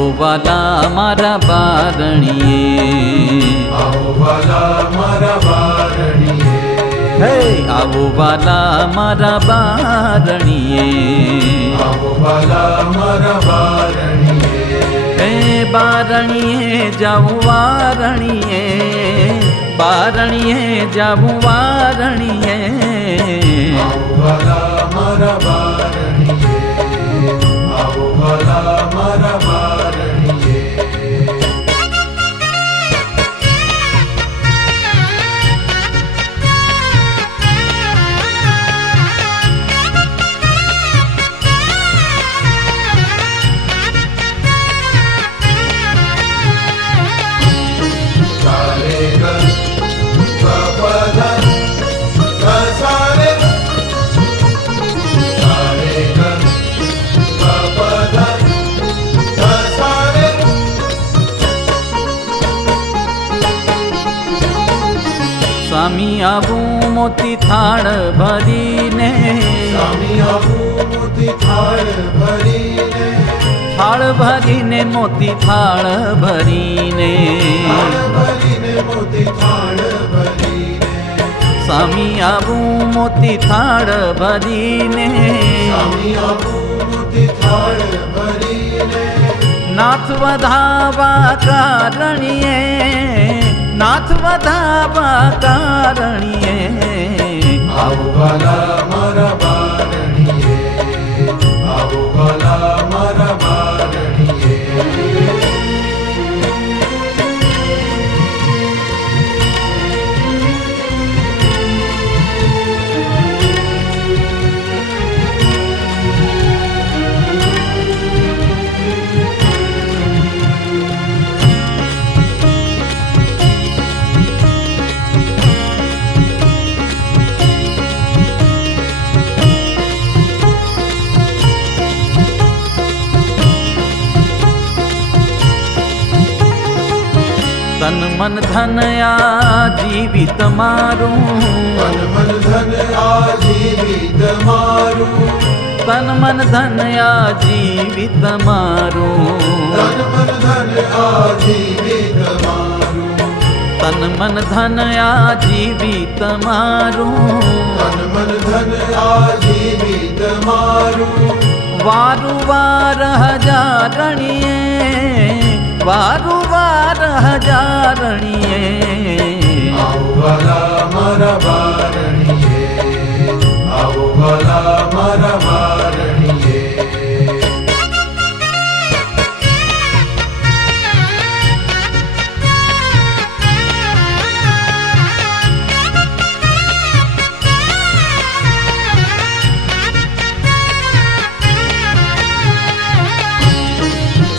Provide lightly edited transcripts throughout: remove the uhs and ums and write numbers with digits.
આવો વાલા મારા બારણીએ, આવો વાલા મારા બારણીએ, હે આવો વાલા મારા બારણીએ, આવો વાલા મારા બારણીએ, હે બારણીએ જાઉં વારણીએ, બારણીએ જાઉં વારણીએ, આવો વાલા મારા બારણીએ, આવો વાલા મારા બારણીએ. સ્વામી આવું મોતી થાળ ભરીને, સ્વામી આવું મોતી થાળ ભરીને, થાળ ભરીને મોતી થાળ ભરીને, થાળ ભરીને મોતી થાળ ભરીને, સ્વામી આવું મોતી થાળ ભરીને, સ્વામી આવું મોતી થાળ ભરીને, નાથ વધાવા કારણીએ, નાથ વધાવા કારણીએ, આવો વાલા મારા બારણીએ, આવો વાલા મારા બારણીએ. તન મન ધન આ જીવિત મારું, તન મન ધન આ જીવિત મારું, તન મન ધન આ જીવિત મારું, તન મન ધન આ જીવિત મારું, તન મન ધન આ જીવિત મારું, તન મન ધન આ જીવિત મારું, વારું વાર હજારણીએ, વારું વાર હજારણીએ, આવો વાલા મારા બારણીએ, આવો વાલા મારા બારણીએ.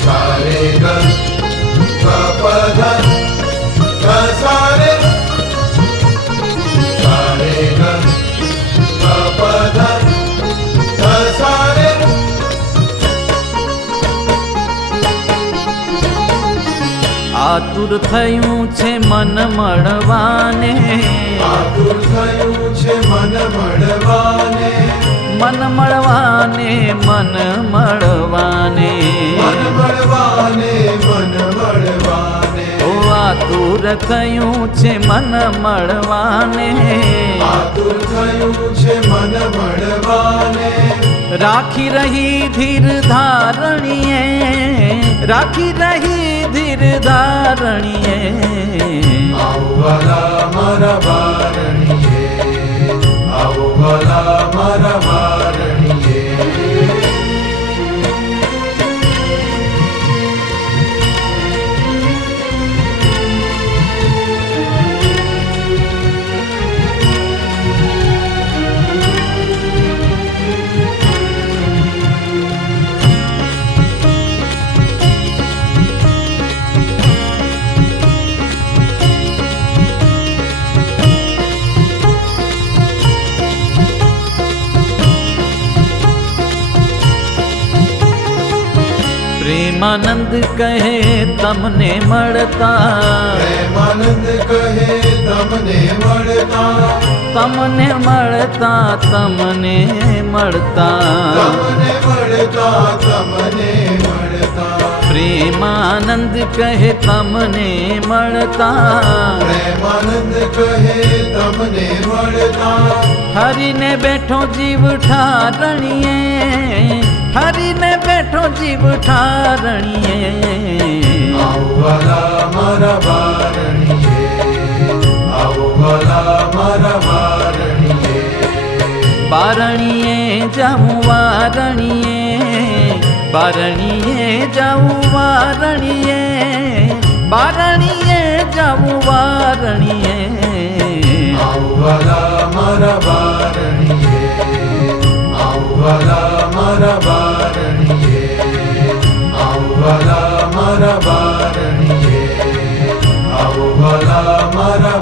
સારે ગ પ પ ધ ધ સારે, સારે ગ પ પ ધ ધ સારે. આતુર થયું છે મન મળવાને, આતુર થયું છે મન મળવાને, મન મળવાને, મન મળવાને, મન મળવાને, મન મળવાને, ઓ આતુર થયું છે મન મળવાને, આતુર થયું છે મન મળવાને, રાખી રહી ધીર ધારણીએ, રાખી રહી ધીર ધારણીએ, આવો વાલા મારા બારણીએ, આવો વાલા મારા બારણીએ. પ્રેમાનંદ કહે તમને મળતા, પ્રેમાનંદ કહે તમને મળતા, તમને મળતા, તમને મળતા, તમને મળતા, તમને મળતા, પ્રેમાનંદ કહે તમને મળતા પ્રેમાનંદ કહે તમને મળતા હરીને બેઠો જીવ ઠારણીએ હરીને બેઠો જીવ ઠારણીએ આવો વાલા મારા બારણીએ આવો વાલા મારા બારણીએ બારણીએ જાઉં વારણીએ બારણીએ જાઉં વારણીએ બારણીએ જાઉં વારણીએ આવો વાલા મારા બારણીએ આવો વાલા મારા બારણીએ આવો વાલા મારા બારણીએ આવો વાલા મારા